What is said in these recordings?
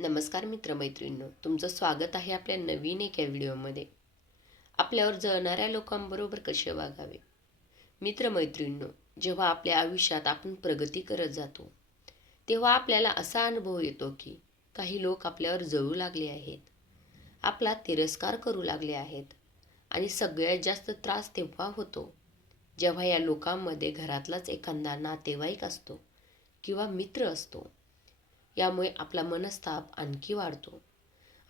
नमस्कार मित्रमैत्रिणींनो तुमचं स्वागत आहे आपल्या नवीन एका व्हिडिओमध्ये. आपल्यावर जळणाऱ्या लोकांबरोबर कसे वागावे? मित्रमैत्रिणींनो जेव्हा आपल्या आयुष्यात आपण प्रगती करत जातो तेव्हा आपल्याला असा अनुभव येतो की काही लोक आपल्यावर जळू लागले आहेत आपला तिरस्कार करू लागले आहेत आणि सगळ्यात जास्त त्रास तेव्हा होतो जेव्हा या लोकांमध्ये घरातलाच एखादा नातेवाईक असतो किंवा मित्र असतो. यामुळे आपला मनस्ताप आणखी वाढतो.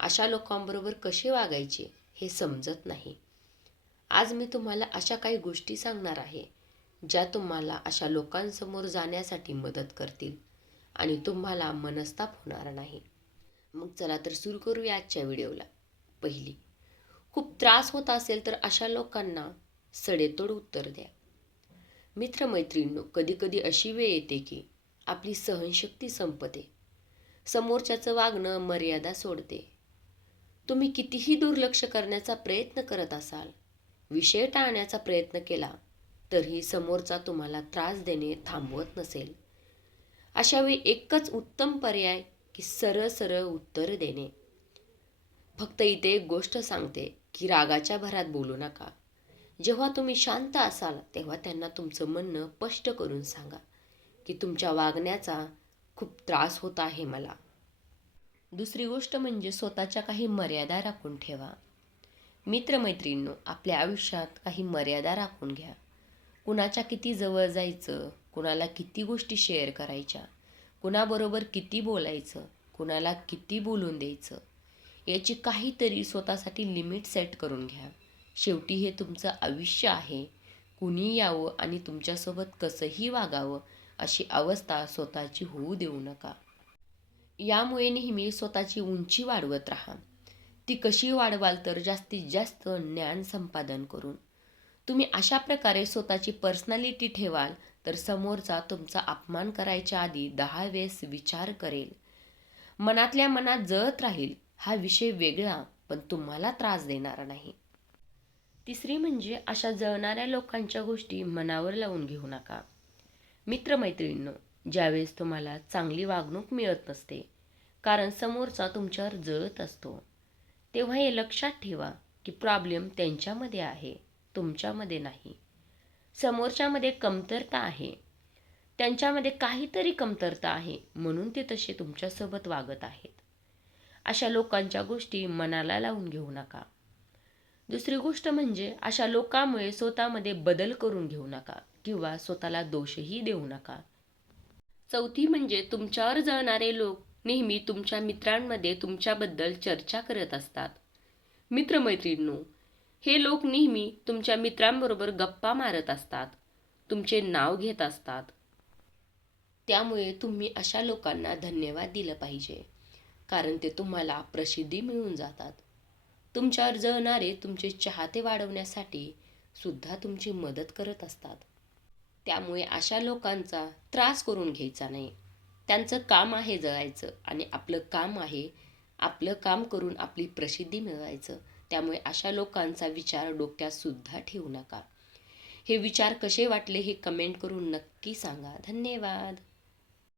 अशा लोकांबरोबर कसे वागायचे हे समजत नाही. आज मी तुम्हाला अशा काही गोष्टी सांगणार आहे ज्या तुम्हाला अशा लोकांसमोर जाण्यासाठी मदत करतील आणि तुम्हाला मनस्ताप होणार नाही. मग चला तर सुरू करूया आजच्या व्हिडिओला. पहिली खूप त्रास होत असेल तर अशा लोकांना सडेतोड उत्तर द्या. मित्रमैत्रिणींनो कधीकधी अशी वेळ येते की आपली सहनशक्ती संपते. समोरच्याचं वागणं मर्यादा सोडते. तुम्ही कितीही दुर्लक्ष करण्याचा प्रयत्न करत असाल विषय टाळण्याचा प्रयत्न केला तरीही समोरचा तुम्हाला त्रास देणे थांबवत नसेल. अशावेळी एकच उत्तम पर्याय की सरळ सरळ उत्तर देणे. फक्त इथे एक गोष्ट सांगते की रागाच्या भरात बोलू नका. जेव्हा तुम्ही शांत असाल तेव्हा त्यांना तुमचं म्हणणं स्पष्ट करून सांगा की तुमच्या वागण्याचा खूप त्रास होत आहे मला. दुसरी गोष्ट म्हणजे स्वतःच्या काही मर्यादा राखून ठेवा. मित्रमैत्रिणींनो आपल्या आयुष्यात काही मर्यादा राखून घ्या. कुणाच्या किती जवळ जायचं कुणाला किती गोष्टी शेअर करायच्या कुणाबरोबर किती बोलायचं कुणाला किती बोलून द्यायचं याची काहीतरी स्वतःसाठी लिमिट सेट करून घ्या. शेवटी हे तुमचं आयुष्य आहे. कुणी यावं आणि तुमच्यासोबत कसंही वागावं अशी अवस्था स्वतःची होऊ देऊ नका. यामुळे नेहमी स्वतःची उंची वाढवत राहा. ती कशी वाढवाल तर जास्तीत जास्त ज्ञान संपादन करून. तुम्ही अशा प्रकारे स्वतःची पर्सनॅलिटी ठेवाल तर समोरचा तुमचा अपमान करायच्या आधी दहा वेळेस विचार करेल. मनातल्या मनात जळत राहील हा विषय वेगळा पण तुम्हाला त्रास देणारा नाही. तिसरी म्हणजे अशा जळणाऱ्या लोकांच्या गोष्टी मनावर लावून घेऊ नका. मित्रमैत्रिणींनो ज्यावेळेस तुम्हाला चांगली वागणूक मिळत नसते कारण समोरचा तुमच्यावर जळत असतो. तेव्हा हे लक्षात ठेवा की प्रॉब्लेम त्यांच्यामध्ये आहे तुमच्यामध्ये नाही. समोरच्यामध्ये कमतरता आहे. त्यांच्यामध्ये काहीतरी कमतरता आहे म्हणून ते तसे तुमच्यासोबत वागत आहेत. अशा लोकांच्या गोष्टी मनाला लावून घेऊ नका. दुसरी गोष्ट म्हणजे अशा लोकांमुळे स्वतःमध्ये बदल करून घेऊ नका किंवा स्वतःला दोषही देऊ नका. चौथी म्हणजे तुमच्यावर जळणारे लोक नेहमी तुमच्या मित्रांमध्ये तुमच्याबद्दल चर्चा करत असतात. मित्रमैत्रिणींनो हे लोक नेहमी तुमच्या मित्रांबरोबर गप्पा मारत असतात. तुमचे नाव घेत असतात. त्यामुळे तुम्ही अशा लोकांना धन्यवाद दिलं पाहिजे कारण ते तुम्हाला प्रसिद्धी मिळून जातात. तुमच्यावर जळणारे तुमचे चाहते वाढवण्यासाठी सुद्धा तुमची मदत करत असतात. त्यामुळे अशा लोकांचा त्रास करून घ्यायचा नाही. त्यांचं काम आहे जळायचं आणि आपलं काम आहे आपलं काम करून आपली प्रसिद्धी मिळवायचं. त्यामुळे अशा लोकांचा विचार डोक्यातसुद्धा ठेवू नका. हे विचार कसे वाटले हे कमेंट करून नक्की सांगा. धन्यवाद.